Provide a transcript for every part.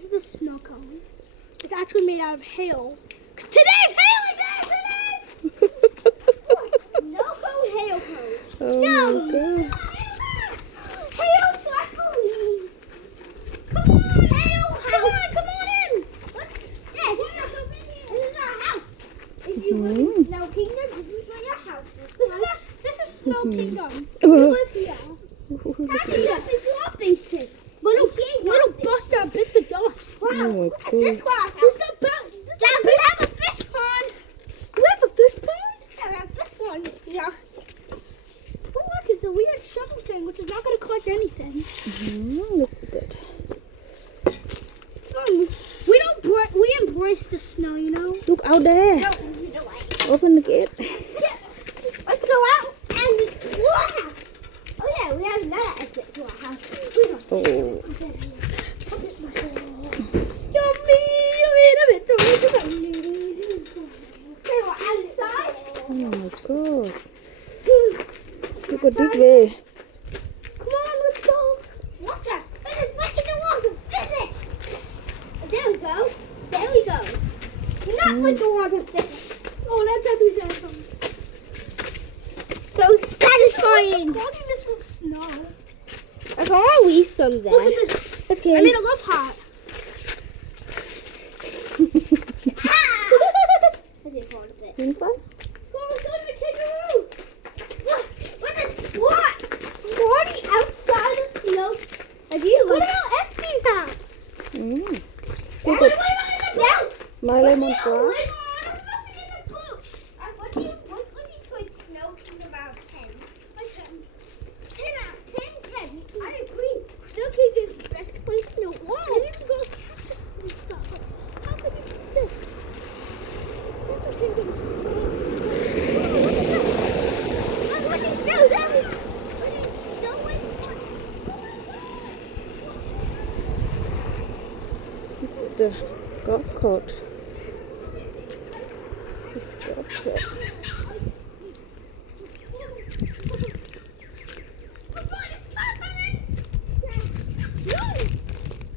This is the snow cone. It's actually made out of hail. 'Cause today's hail is today! Snow cone, hail cone. Oh No! my God. Hail trampoline! Come on, hail house! Come on in! What? Yeah, this is our house. If you live in Snow Kingdom, this is not your house. This is Snow Kingdom. We live here. Happy up is laughing stick. Little Buster bit the dust. Oh my God. This is the best. Dad, we have a fish pond. We have a fish pond? Yeah, we have a fish pond. Yeah. Oh, look, it's a weird shovel thing, which is not going to catch anything. Look good. We embrace the snow, you know? Look out there. No, Open the gate. yeah. Let's go out and explore our house. Oh, yeah, we have another exit to our house. Oh. Yummy! Okay, we're outside. Oh my God. Look at this way. Come on, let's go. Look at this is breaking the walls of physics. There we go. There we go. Not with the walls of physics. Oh, that's actually satisfying. So satisfying. Clogging this with snow. I can all leave some there. Look at this. Okay. I made a love heart. I did part of it. Think what? Go to the kangaroo. What? Morty outside of snow. What about Estes' house? Mm. Wait, Look what at about in the boat? my lemon grass. What do you score Snow Kingdom out of 10? 10. 10 out of 10? Yeah, I agree. Snow Kingdom is the best place in the world. You can go cactuses and stuff. How could you beat this? Snow Kingdom is look, it's snow down. It's snowing. The golf court. This golf court.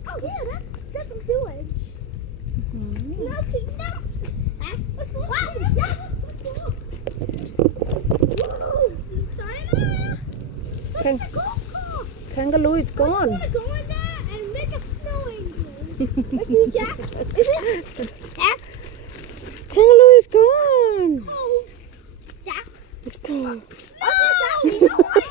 Oh yeah, that's the sewage. No, Kingdom. What's the wow, Jack? Whoa, sayonara. Kang- Look at the golf course. Kangaroo is I'm gone. gonna go in there and make a snow angel. Look you, Jack. Is it? Jack? Kangaroo is gone. Oh, Jack. Let's go. Snow! You know why